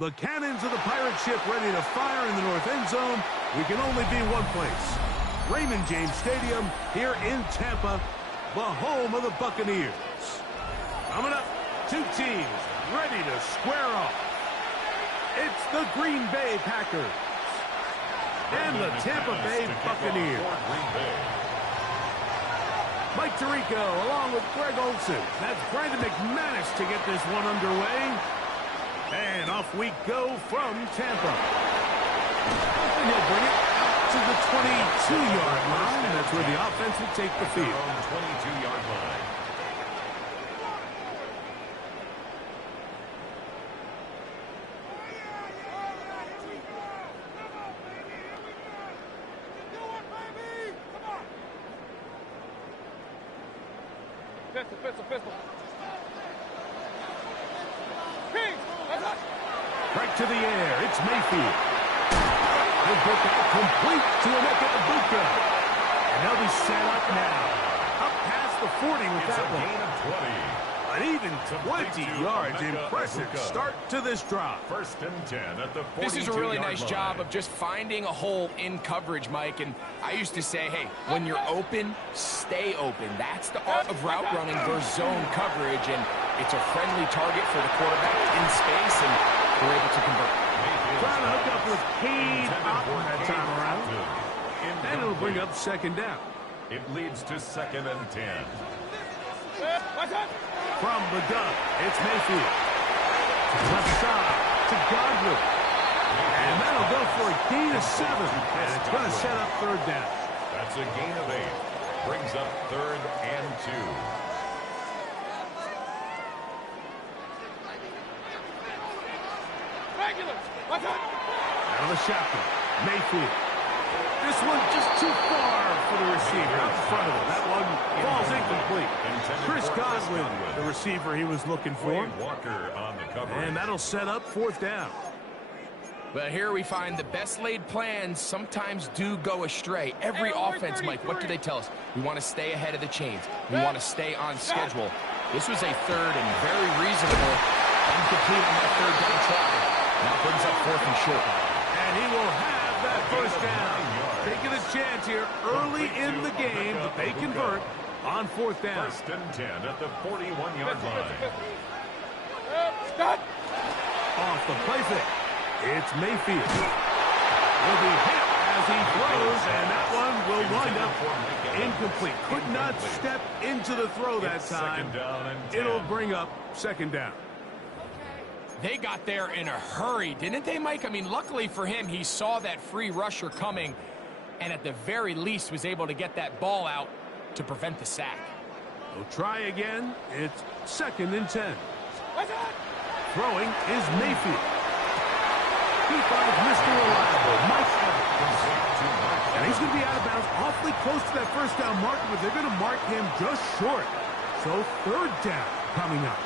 The cannons of the pirate ship ready to fire in the north end zone. We can only be one place. Raymond James Stadium here in Tampa, the home of the Buccaneers. Coming up, two teams ready to square off. It's the Green Bay Packers and the Tampa Bay Buccaneers. Mike Tirico along with Greg Olsen. That's Brandon McManus to get this one underway. And off we go from Tampa. And he'll bring it out to the 22-yard line. That's where the offense will take the field. 22-yard line. Pistol. Right to the air. It's Mayfield. He'll get that complete to Emeka Egbuka. And they'll be set up now. Up past the 40 with that one. Gain of 20. An even 20 yards. Impressive start to this drive. First and 10 at the 42-yard line. This is a really nice job of just finding a hole in coverage, Mike. And I used to say, hey, when you're open, stay open. That's the art of route running versus zone coverage. And it's a friendly target for the quarterback in space, and we're able to convert. Trying to hook up with Cade Otton that time around. And it'll bring up second down. It leads to second and 10. From the gun, it's Mayfield. Left side to Godwin. And that'll go for a gain of 7. And it's going to set up third down. That's a gain of 8. Brings up third and 2. Out of the shotgun, Mayfield. This one just too far for the receiver. Out in front of him. That one falls incomplete. Chris Godwin, the receiver he was looking for. Walker on the cover. And that'll set up fourth down. But here we find the best laid plans sometimes do go astray. Every offense, Mike, what do they tell us? We want to stay ahead of the chains. We want to stay on schedule. This was a third and very reasonable. Incomplete on that third down try. Now brings up fourth and short. And he will have that first down. Taking a chance here early in the game, but they convert on fourth down. First and 10 at the 41-yard line. Off the play fake. It's Mayfield. Will be hit as he throws, and that one will wind up incomplete. Could not step into the throw that time. It'll bring up second down. They got there in a hurry, didn't they, Mike? I mean, luckily for him, he saw that free rusher coming, and at the very least was able to get that ball out to prevent the sack. We'll try again. It's second and 10. Throwing is Mayfield. He finds Mr. Reliable, Mike Evans. And he's going to be out of bounds awfully close to that first down marker, but they're going to mark him just short. So third down coming up.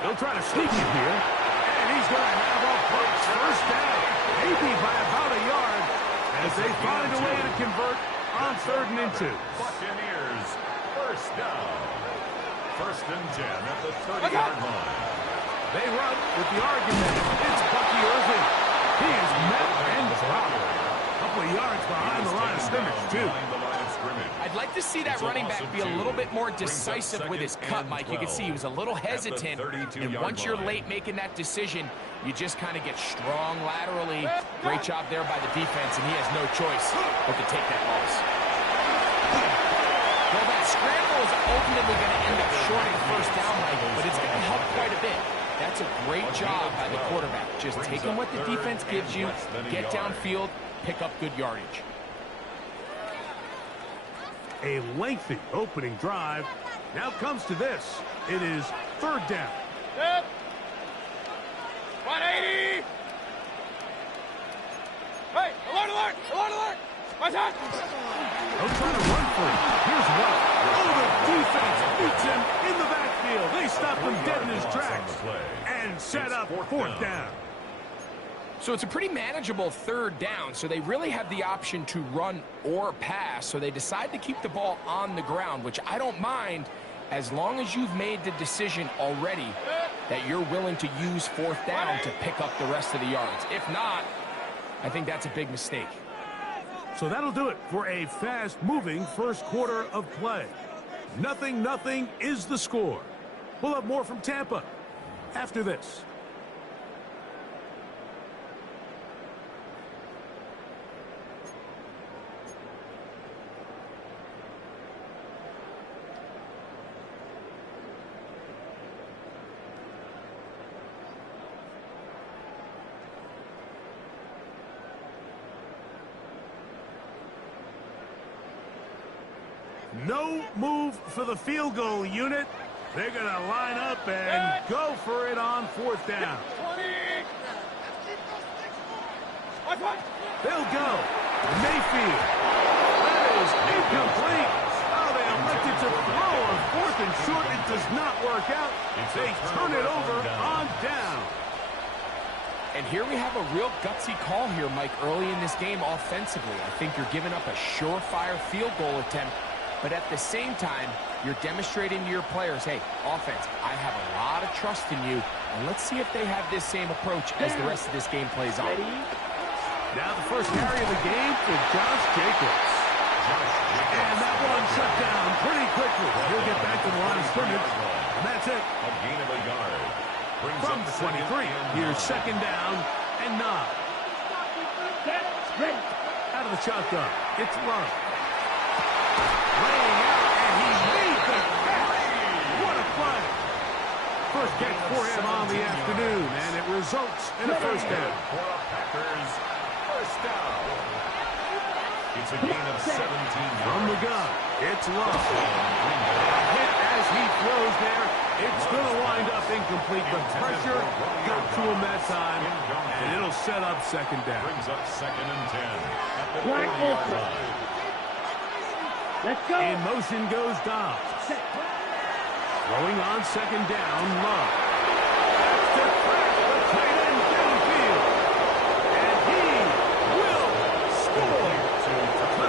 They'll try to sneak it here. And he's going to have a first down. Maybe by about a yard as they find a way to convert on third and 2. Buccaneers, first down. First and 10 at the 30-yard line. They run with the argument. It's Bucky Irving. He is met and dropped. A couple of yards behind the line of scrimmage, too. I'd like to see that running back be a little bit more decisive with his cut, Mike. You can see he was a little hesitant, and once you're late making that decision, you just kind of get strong laterally. Great job there by the defense, and he has no choice but to take that loss. Well, that scramble is ultimately going to end up short of the first down, Mike, but it's going to help quite a bit. That's a great job by the quarterback. Just taking what the defense gives you, get downfield, pick up good yardage. A lengthy opening drive. Now comes to this. It is third down. 180. Hey, alert, alert, alert, alert. Watch out. They'll try to run for it. Here's White. Oh, the defense beats him in the backfield. They stop him dead in his tracks and set up fourth down. So it's a pretty manageable third down, so they really have the option to run or pass, so they decide to keep the ball on the ground, which I don't mind as long as you've made the decision already that you're willing to use fourth down to pick up the rest of the yards. If not, I think that's a big mistake. So that'll do it for a fast-moving first quarter of play. 0-0 is the score. We'll have more from Tampa after this. No move for the field goal unit. They're going to line up and go for it on fourth down. They'll go. Mayfield. That is incomplete. Oh, they elected to throw on fourth and short. It does not work out. They turn it over on down. And here we have a real gutsy call here, Mike, early in this game offensively. I think you're giving up a surefire field goal attempt. But at the same time, you're demonstrating to your players, hey, offense, I have a lot of trust in you, and let's see if they have this same approach as the rest of this game plays on. Now the first carry of the game for Josh Jacobs. And that one shut down pretty quickly. He'll get back to the line of scrimmage, and that's it. A gain of a yard. From 23, here's second down and 9. Out of the shotgun, it's Love. Laying out, and he made the catch. What a play. First catch for him on the afternoon, and it results in a first down. For the Packers, first down. It's a gain of 17 yards. From the gun, it's Love. A hit as he throws there. It's going to wind up incomplete. The pressure got to him that time, and it'll set up second down. Brings up second and 10 at the 40-yard line. Let's go. In motion goes Dobbs. Throwing on second down, Love. To crack the tight end downfield. And he will score. Tucker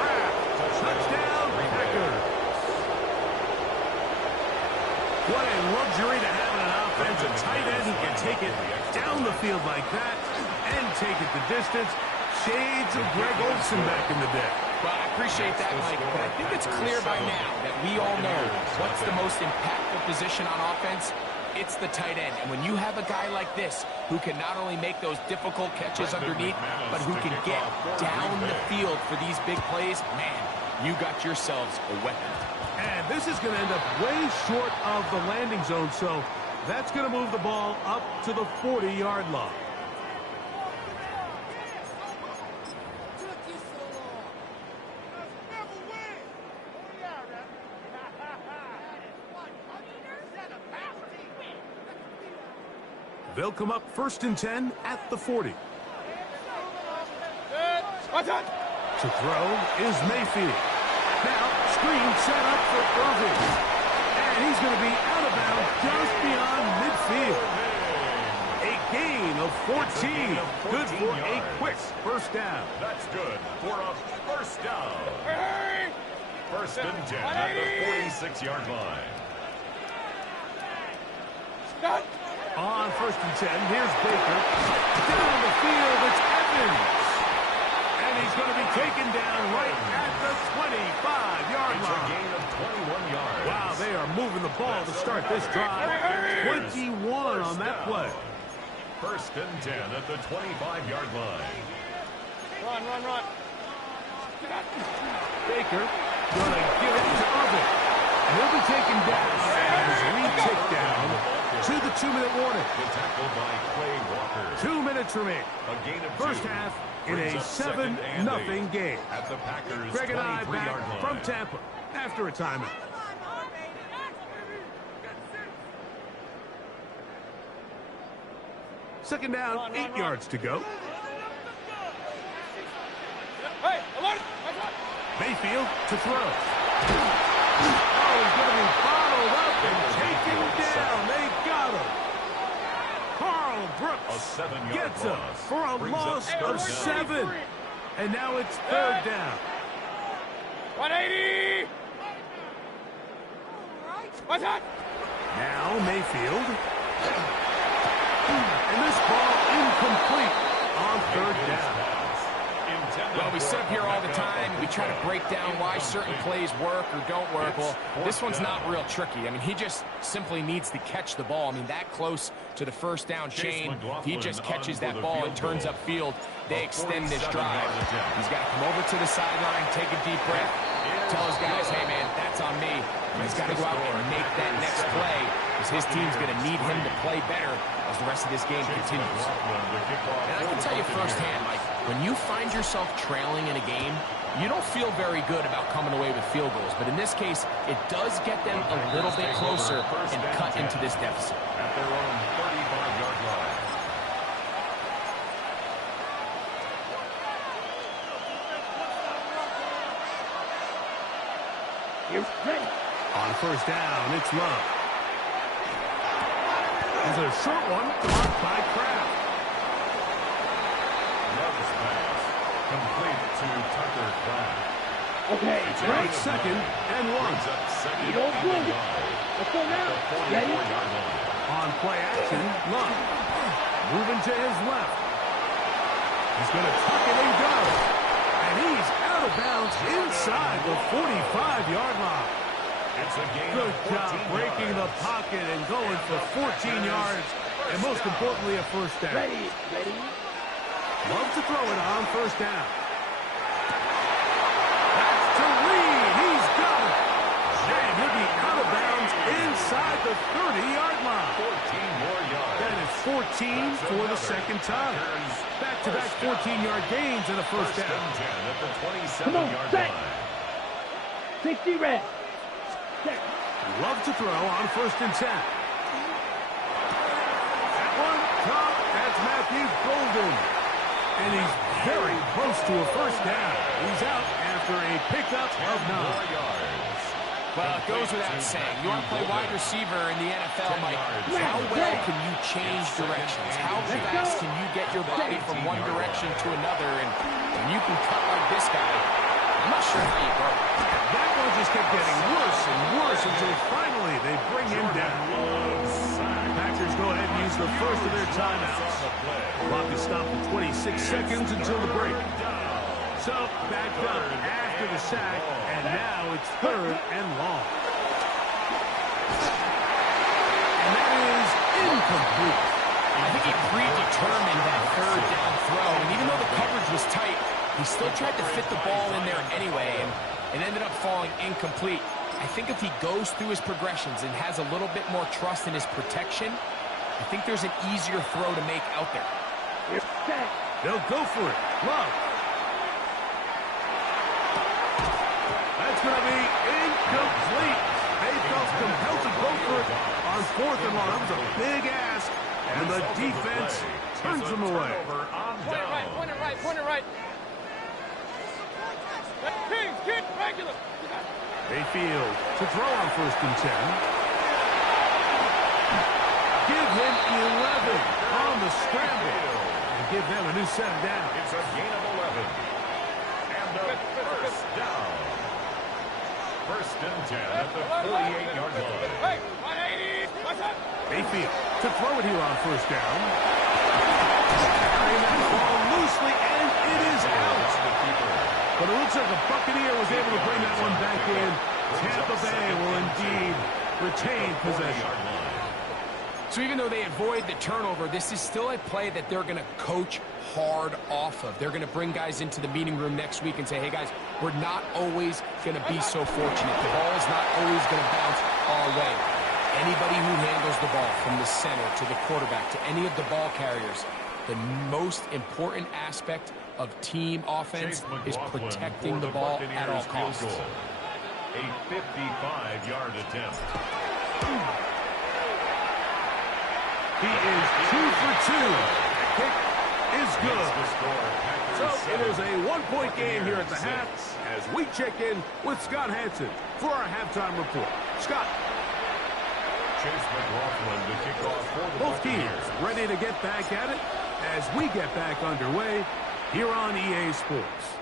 Kraft. Touchdown, Packers. What a luxury to have in an offense. A tight end who can take it down the field like that and take it the distance. Shades of Greg Olsen back in the day. Well, I appreciate that, Mike, but I think it's clear by now that we all know what's the most impactful position on offense. It's the tight end. And when you have a guy like this who can not only make those difficult catches underneath, but who can get down the field for these big plays, man, you got yourselves a weapon. And this is going to end up way short of the landing zone, so that's going to move the ball up to the 40-yard line. They'll come up first and 10 at the 40. To throw is Mayfield. Now, screen set up for Irving. And he's going to be out of bounds just beyond midfield. A gain of 14. Good for a quick first down. That's good for a first down. First and 10 at the 46-yard line. On first and 10, here's Baker. Down the field, it's Evans. And he's going to be taken down right at the 25-yard line. It's a gain of 21 yards. Wow, they are moving the ball to start this drive. 21 on that play. First and 10 at the 25-yard line. Run. Baker going to give it to Irving. He'll be taken down as we take down to the 2-minute warning. The tackle by Clay Walker. 2 minutes remain. A gain of First 2. half in Brings a up second and 7-0 8 game. at the Packers' Greg and I 23-yard back line. from Tampa after a timeout. Second down, 8 yards to go. Hey, alert! Mayfield to throw. Oh, he's going to be bottled up and taken down. They got him. Carl A Brooks 7-yard gets him loss. for a Brings up loss third of down. 7. And now it's third down. 180! What's that? Now Mayfield. And this ball incomplete on third down. Well, we sit up here all the time, and we try to break down why certain plays work or don't work. Well, this one's not real tricky. I mean, he just simply needs to catch the ball. I mean, that close to the first down chain, he just catches that ball and turns upfield. They extend this drive. He's got to come over to the sideline, take a deep breath, tell his guys, hey, man, that's on me. And he's got to go out and make that next play, because his team's going to need him to play better as the rest of this game continues. And I can tell you firsthand, Mike, when you find yourself trailing in a game, you don't feel very good about coming away with field goals. But in this case, it does get them a little bit closer and cut into this deficit. At their own 35-yard line. On first down, it's Love. There's a short one blocked by Kraft. Love's pass complete to Tucker Kraft. Okay, Right, second and 1. Brings up second You don't and move. 1 yard. Let's go now. The 44-yard line. On play action, Love. Moving to his left. He's going to tuck it and go. And he's out of bounds inside the 45-yard line. It's a gain Good of 14 job breaking the yards. pocket and going for 14 yards. And most importantly, a first down. Ready. Loves to throw it on first down. That's to Reed. He's got it. And he'll be out of bounds inside the 30-yard line. 14 more yards. That is 14 for the second time. Back-to-back 14-yard gains and a first down. And 10 at the Come on, 27-yard set. line. 60 red. Set. Love to throw on first and 10. That one, top, that's Matthew Golden. And he's very close to a first down. He's out after a pickup of 9. More yards. Well, it goes without saying. You want to play wide receiver in the NFL, Mike. How well can you change directions? How fast can you get your body from one direction to another? And when you can cut like this guy, I'm not sure how you go. That one just kept getting worse and worse until finally they bring him down. Packers go ahead and use the first of their timeouts. Clock is stopped at 26 seconds until the break. So, backed up after the sack, and now it's third and long. And that is incomplete. I think he predetermined that third down throw, and even though the coverage was tight, he still tried to fit the ball in there anyway, and it ended up falling incomplete. I think if he goes through his progressions and has a little bit more trust in his protection, I think there's an easier throw to make out there. They'll go for it. Love. That's going to be incomplete. They felt compelled to go for it on fourth and long. That was a big ask, and the defense turns them away. Point it right. Kid, regular. Mayfield to throw on first and 10. Give him 11 on the scramble. And give them a new set down. It's a gain of 11. And a first down. First and 10 at the 48-yard line. Hey, 180. What's up? Mayfield to throw it here on first down. Carrying that ball loosely, and it is out. But it looks like a Buccaneer was able to bring that one back in. Tampa Bay will indeed retain possession. So even though they avoid the turnover, this is still a play that they're going to coach hard off of. They're going to bring guys into the meeting room next week and say, hey, guys, we're not always going to be so fortunate. The ball is not always going to bounce our way. Anybody who handles the ball from the center to the quarterback to any of the ball carriers, the most important aspect of team offense is protecting the ball at all costs. A 55-yard attempt. He is 2 for 2. Kick is good. So it is a one-point game here at the half as we check in with Scott Hansen for our halftime report. Scott. Chase McLaughlin to kick off for the Both teams ready to get back at it as we get back underway here on EA Sports.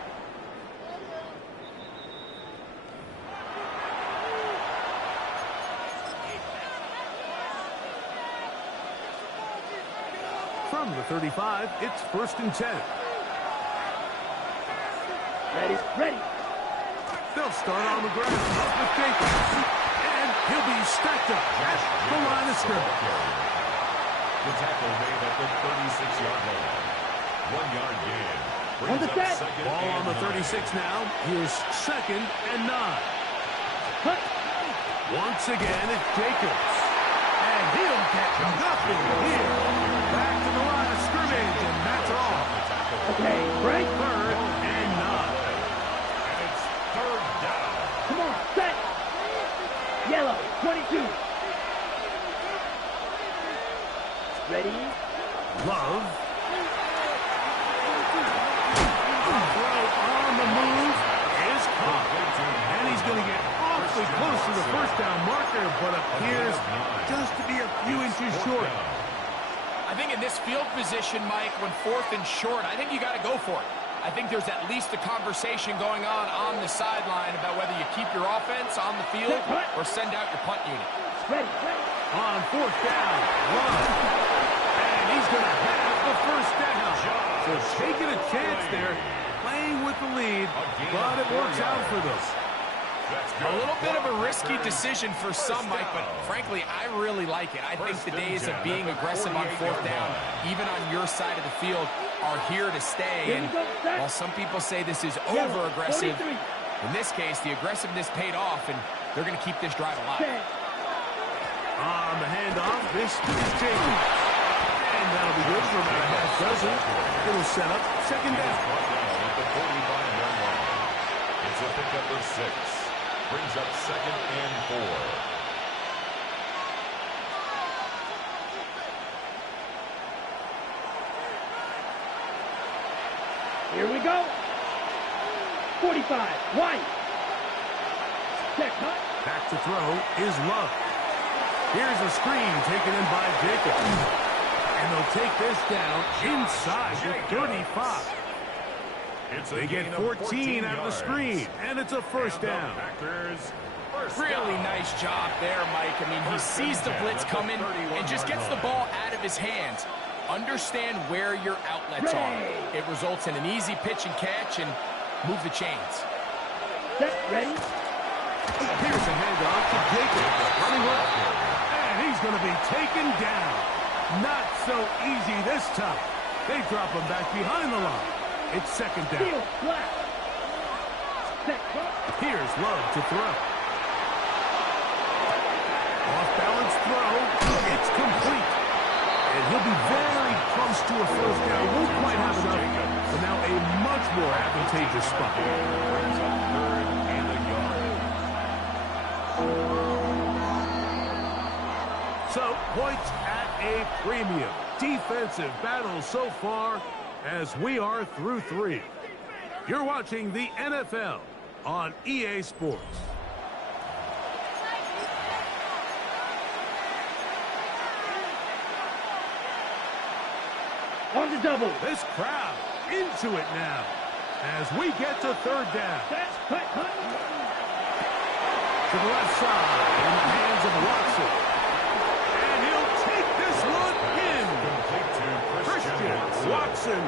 From the 35, it's 1st and 10. Ready. They'll start on the ground. Up with Jacobs. And he'll be stacked up at the line of scrimmage. The tackle made at the 36-yard line. 1-yard gain. On the set. Ball on the 36 now. Here's 2nd and 9. Once again, it's Jacobs. And he'll get nothing here. Back to the line of scrimmage, and that's all. Okay, break. 3rd and 9. And it's 3rd down. Come on, set. Yellow, 22. Ready? Love. Throw on the move is caught. And he's going to get awfully close to the 1st down marker, but appears just to be a few inches short. I think in this field position, Mike, when 4th and short, I think you got to go for it. I think there's at least a conversation going on the sideline about whether you keep your offense on the field or send out your punt unit. Ready. On 4th down, Love. And he's going to have the 1st down. So taking a chance there, playing with the lead, but it works out for them. A little bit of a risky decision for some, Mike, but frankly, I really like it. I think the days of being aggressive on 4th down, even on your side of the field, are here to stay. And while some people say this is over-aggressive, in this case, the aggressiveness paid off, and they're going to keep this drive alive. On the handoff, this is Jacobs. And that'll be good for about a half dozen. It'll set up 2nd down. At the 45-yard line. It's a pickup of 6. Brings up 2nd and 4. Here we go. 45, White. Check, cut. Back to throw is Love. Here's a screen taken in by Jacobs. And they'll take this down inside the 35. They get 14 out of the screen, and it's a 1st down. Really nice job there, Mike. I mean, he sees the blitz coming and just gets the ball out of his hands. Understand where your outlets are. It results in an easy pitch and catch and move the chains. Set, ready. Here's a handoff to Jacobs. Running well. And he's going to be taken down. Not so easy this time. They drop him back behind the line. It's 2nd down. Field, flat. Set, cut. Here's Love to throw. Off-balance throw. It's complete. And he'll be very close to a 1st down. Won't quite have enough, but now a much more advantageous spot. Brings up 3rd and a yard. So, points at a premium. Defensive battle so far as we are through 3. You're watching the NFL on EA Sports. On the double. This crowd into it now as we get to 3rd down. Set, cut. To the left side in the hands of Watson. And he'll take this one in. Complete to Christian Watson.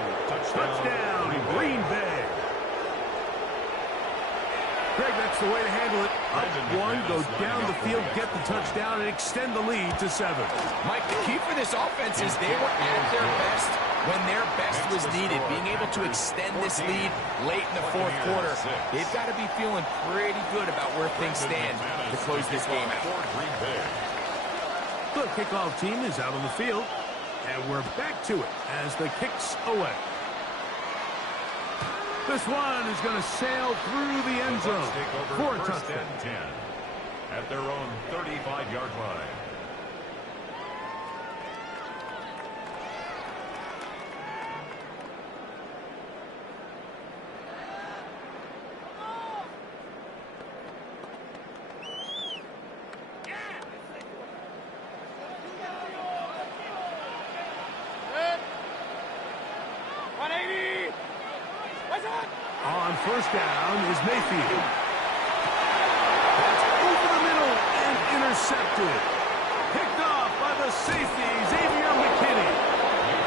Touchdown, Green Bay. Greg, that's the way to handle it. Up 1, go down the field, get the touchdown, and extend the lead to 7. Mike, the key for this offense is they were at their best when their best was needed. Being able to extend this lead late in the 4th quarter, they've got to be feeling pretty good about where things stand to close this game out. The kickoff team is out on the field, and we're back to it as the kick's away. This one is going to sail through the end zone for a touchdown. 10 at their own 35-yard line. On first down is Mayfield. That's over the middle and intercepted. Picked off by the safety, Xavier McKinney.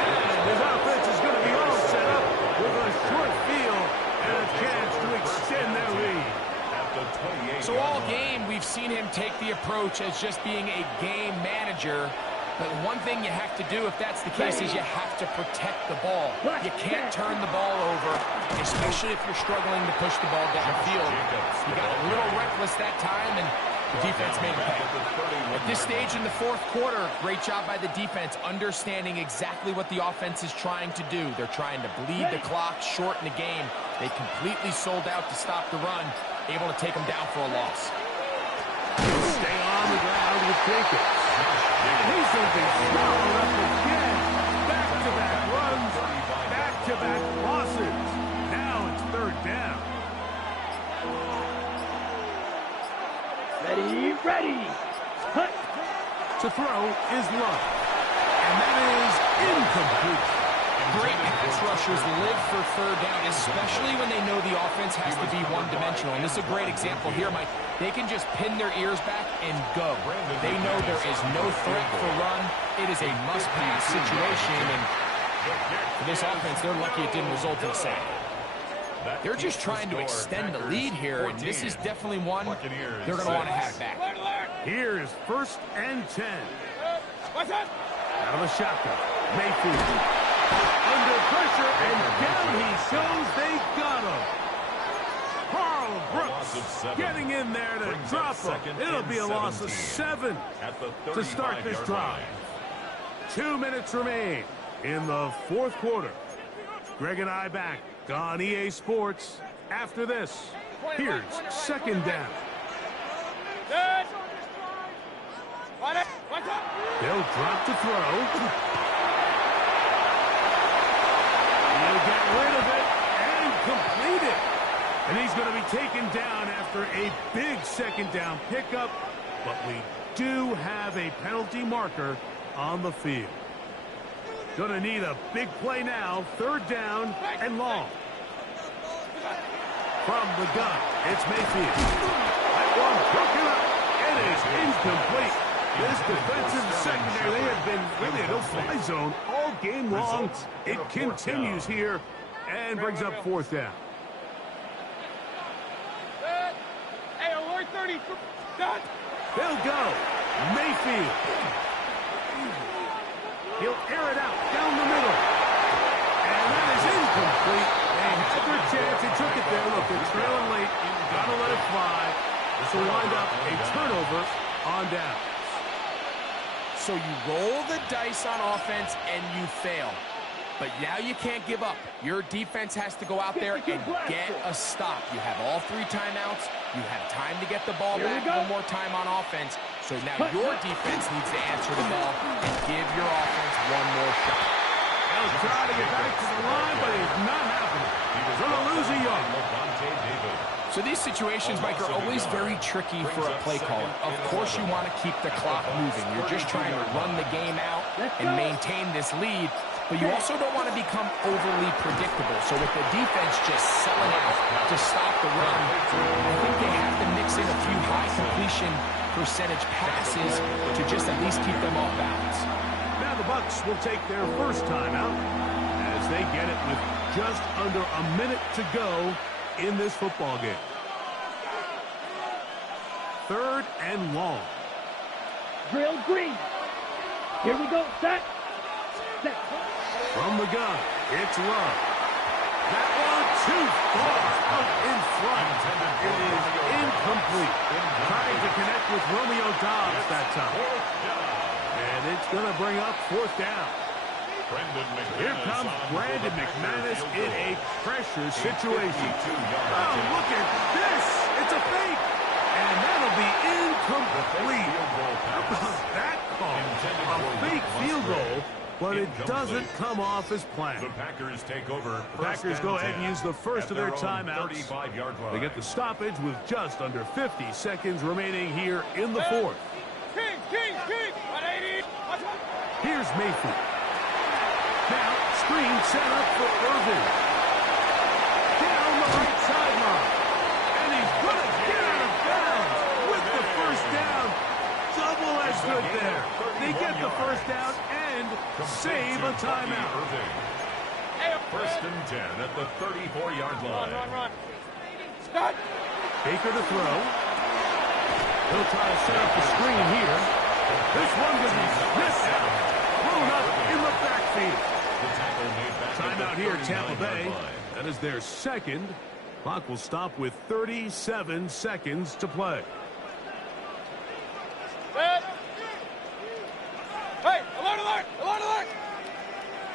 And his offense is going to be all set up with a short field and a chance to extend their lead. So all game, we've seen him take the approach as just being a game manager. But one thing you have to do, if that's the case, is you have to protect the ball. You can't turn the ball over, especially if you're struggling to push the ball downfield. You got a little reckless that time, and the defense made a pay. At this stage in the fourth quarter, great job by the defense, understanding exactly what the offense is trying to do. They're trying to bleed the clock, shorten the game. They completely sold out to stop the run, able to take them down for a loss. Stay on the ground with Jacobs. And he's going to be swallowed up again. Back-to-back runs, back-to-back losses. Now it's third down. Ready. Cut. To throw is Love. And that is incomplete. Great pass rushers live for third down, especially when they know the offense has to be one-dimensional. And this is a great example here, Mike. They can just pin their ears back and go. They know there is no threat for run. It is a must-pass situation. And for this offense, they're lucky it didn't result in a sack. They're just trying to extend the lead here, and this is definitely one they're going to want to have back. Here is first and 10. Out of the shotgun. Mayfield. Under pressure, and down he goes. They got him. Carl Brooks getting in there to drop him. It'll be a loss of 7 to start this drive. 2 minutes remain in the fourth quarter. Greg and I back on EA Sports after this. Here's second down. They'll drop to throw. He'll get rid of it and complete it. And he's going to be taken down after a big second down pickup. But we do have a penalty marker on the field. Going to need a big play now. Third down and long. From the gun, it's Mayfield. That one broken up. It is incomplete. This defensive secondary, they have been really a no-fly zone all game long. It continues here and brings up fourth down. Hey, alert 30. Done. They'll go. Mayfield. He'll air it out down the middle. And that is incomplete. They had their chance. They took it there. Look, they're trailing late. Got to let it fly. This will wind up a turnover on down. So you roll the dice on offense and you fail. But now you can't give up. Your defense has to go out there and get a stop. You have all 3 timeouts. You have time to get the ball back one more time on offense. So now your defense needs to answer the bell and give your offense one more shot. He'll try to get back to the line, but it's not happening. He's going to lose a yard. So these situations, Mike, are always very tricky for a play caller. Of course you want to keep the clock moving. You're just trying to run the game out and maintain this lead. But you also don't want to become overly predictable. So with the defense just selling out to stop the run, I think they have to mix in a few high completion percentage passes to just at least keep them off balance. Now the Bucs will take their first timeout as they get it with just under a minute to go in this football game. Third and long. Drill green. Here we go. Set. From the gun, it's Love. That one too far out in front. It is incomplete. Trying to connect with Romeo Doubs that time. And it's going to bring up fourth down. Here comes Brandon McManus in a pressure situation. Oh, look at this. It's a fake. And that'll be incomplete. How about that call? A fake field goal, but it doesn't come off as planned. The Packers take over. The Packers go ahead and use the first of their timeouts. They get the stoppage with just under 50 seconds remaining here in the fourth. King, 180. Here's Mayfield. Now, screen set up for Irvin. Down the right sideline. And he's going to get out of bounds with the first down. Double as good there. They get the first down and save a timeout. First and 10 at the 34-yard line. Run. Start. Baker to throw. He'll try to set up the screen here. This one could be missed out. Thrown up in the backfield. Timeout here, Tampa Bay. That is their second. Clock will stop with 37 seconds to play. Red. Hey, alert.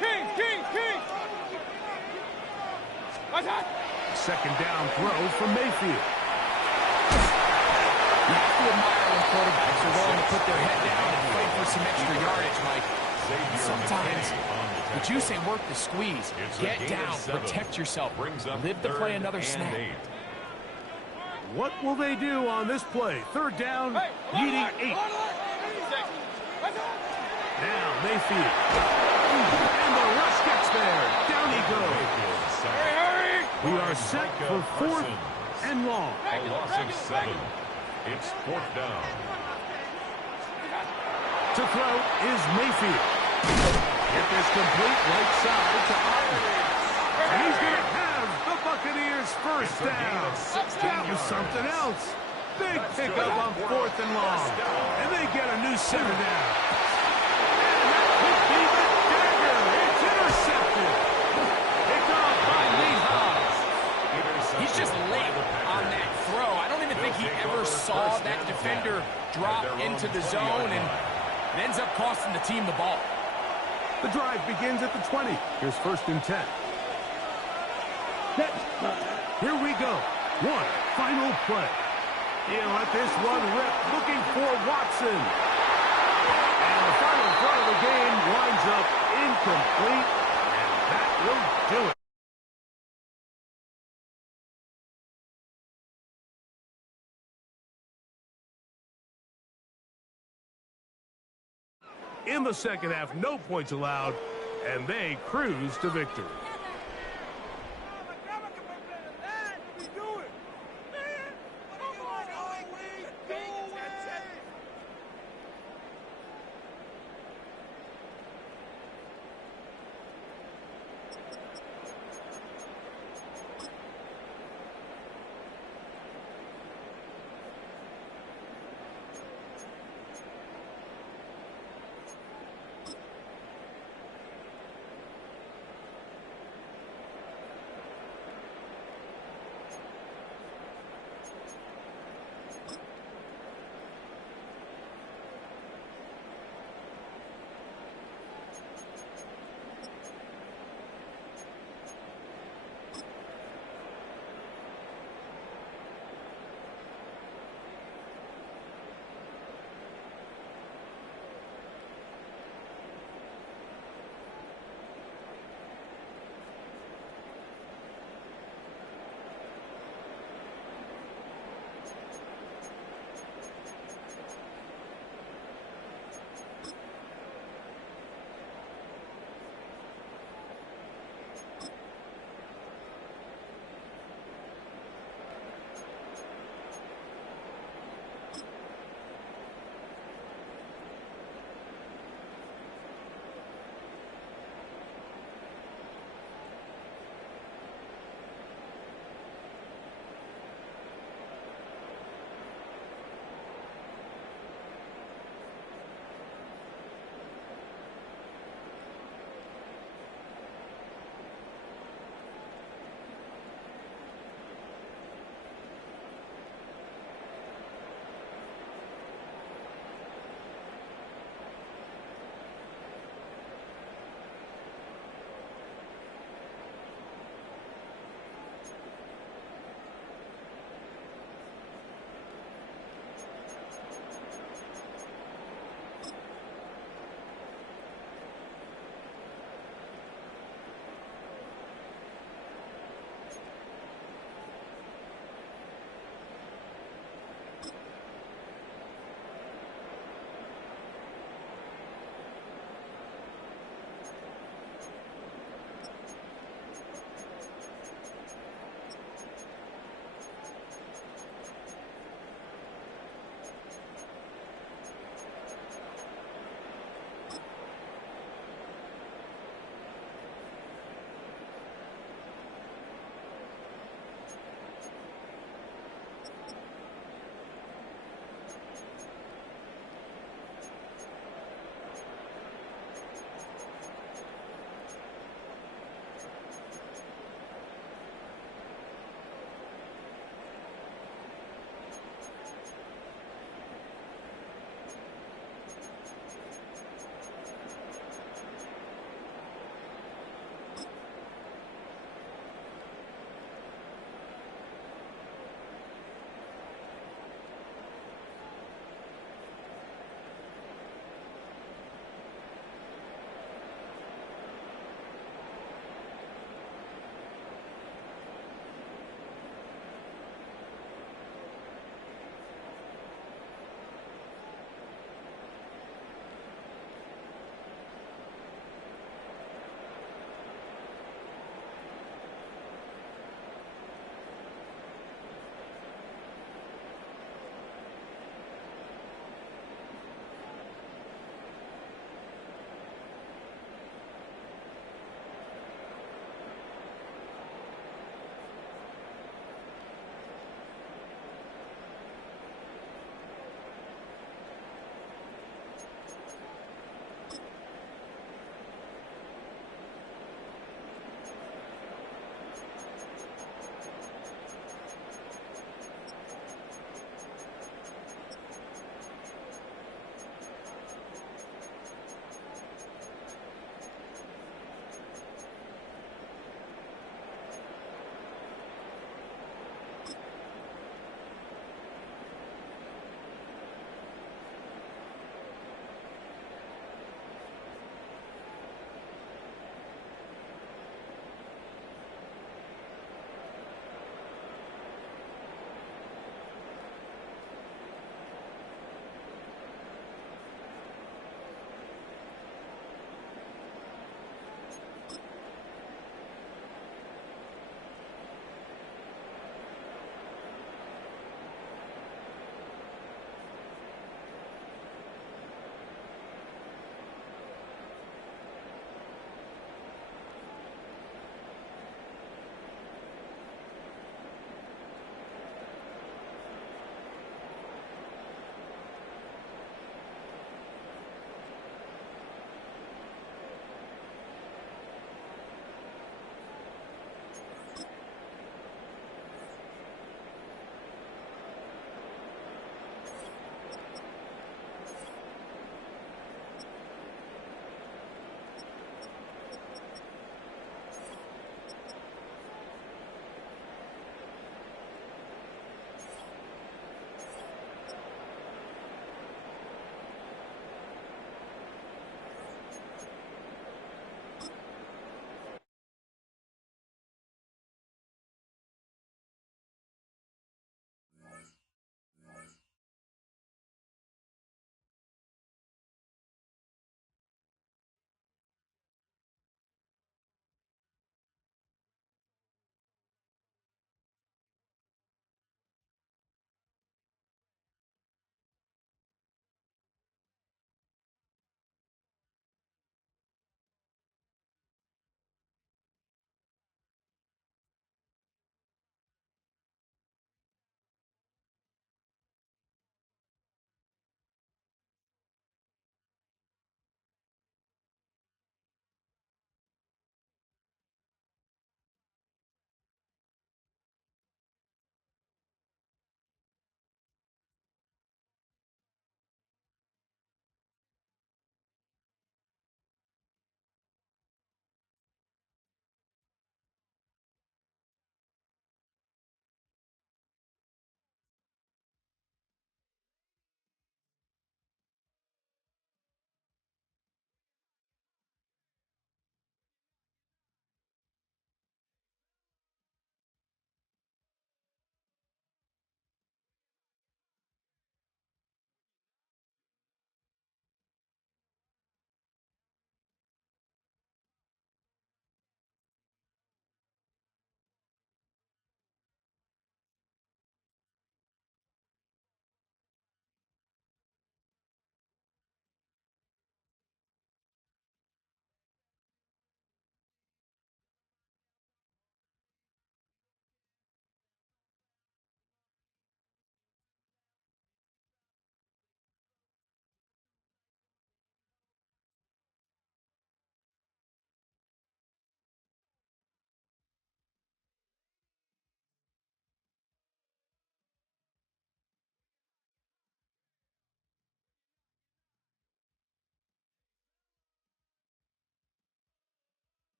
King. What's that? Second down throw from Mayfield. You have to admire when quarterbacks are willing to put their head down and fight for some extra yardage, Mike. Sometimes the juice ain't worth the squeeze. Get down, protect yourself, live to play another snap. What will they do on this play? Third down, needing 8. Now Mayfield. And the rush gets there. Down he goes. Hurry. We are set for fourth and long. A loss of 7. It's fourth down. To throw is Mayfield. Get this complete right side to Arden. And he's going to have the Buccaneers first down. That was something else. Big pickup on fourth and long. And they get a new center down. And that could be the dagger. It's intercepted. Picked off by Lee Hobbs. He's just late on that throw. I don't even think he ever saw that defender drop into the zone, and it ends up costing the team the ball. The drive begins at the 20. Here's first and 10. Here we go. One final play. He'll let this one rip, looking for Watson. And the final throw of the game winds up incomplete, and that will do it. In the second half, no points allowed, and they cruise to victory.